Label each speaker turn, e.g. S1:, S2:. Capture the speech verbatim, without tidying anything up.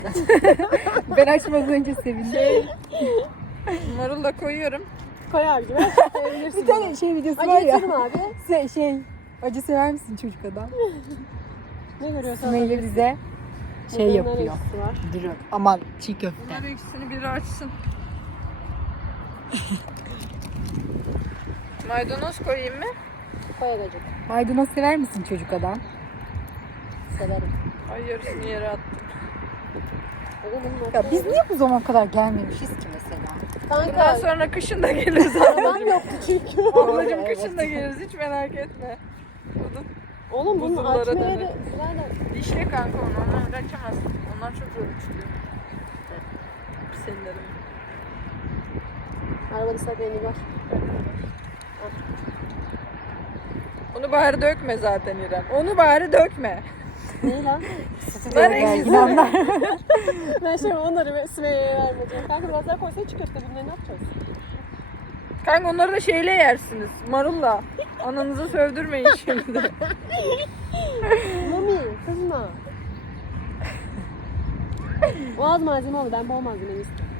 S1: Ben açmadan önce sevindim.
S2: Şey, marul da koyuyorum.
S3: Koy abi gibi.
S1: Bir tane şey videosu var
S3: Acı
S1: ya.
S3: yatırım abi.
S1: Şey, şey acı sever misin çocuk adam?
S3: Ne görüyorsun?
S1: Sümeyye bize şey
S3: Bunların
S1: yapıyor.
S3: ekşisi var.
S1: Durun. Aman çiğ köfte.
S2: Bunlar ikisini biri açsın. Maydanoz koyayım mı?
S3: Koy acı.
S1: Maydanoz sever misin çocuk adam?
S3: Severim.
S2: Ay yarısını yere attım.
S3: O da bunun
S1: Ya biz niye bu zamana kadar gelmemişiz ki mesela?
S2: Bundan
S3: Kanka
S2: sonra kışın da geliriz
S3: arabam
S2: ablacığım.
S3: yoktu çünkü.
S2: Ablacığım
S1: Evet.
S2: kışın da geliriz hiç merak etme. Bunun
S3: Oğlum bunun
S2: Buzullara
S3: açmaları
S2: dönüp.
S3: zaten
S2: dişli kanka onu, onları açamazsın. Onlar çok zor uçuyor. Pis ellerim.
S3: arabada sadeni var.
S2: Onu bari dökme zaten İrem. Onu bari dökme.
S3: Neyi lan?
S2: Nar ekşisi.
S1: Gerginanlar.
S3: Ben şimdi onları Sümeyye'ye vermeyeceğim. Kanka biraz daha koysana çiğ köfte bunları ne yapacağız?
S2: Kanka onları da şeyle yersiniz. Marulla. Ananızı sövdürmeyin şimdi.
S3: Mami kızma. O az malzeme oldu. Ben bol malzeme istiyorum.